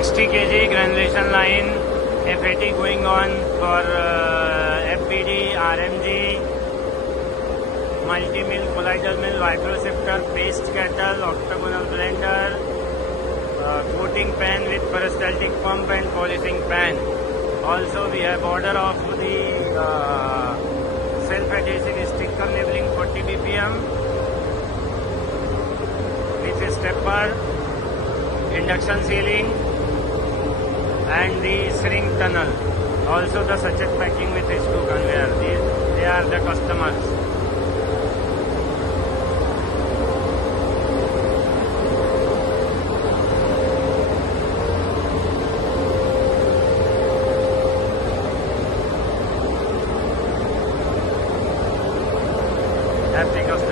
60 kg granulation line, FAT going on for FBD, RMG, multi-mill, colloidal mill, Vibro Sifter, paste kettle, Octagonal Blender, coating pan with peristaltic pump and polishing pan. Also we have order of the self-adhesive sticker leveling 40 bpm with a stepper, induction sealing and the shrink tunnel. Also the sachet packing with H2 conveyor. They are the customers. Happy customer.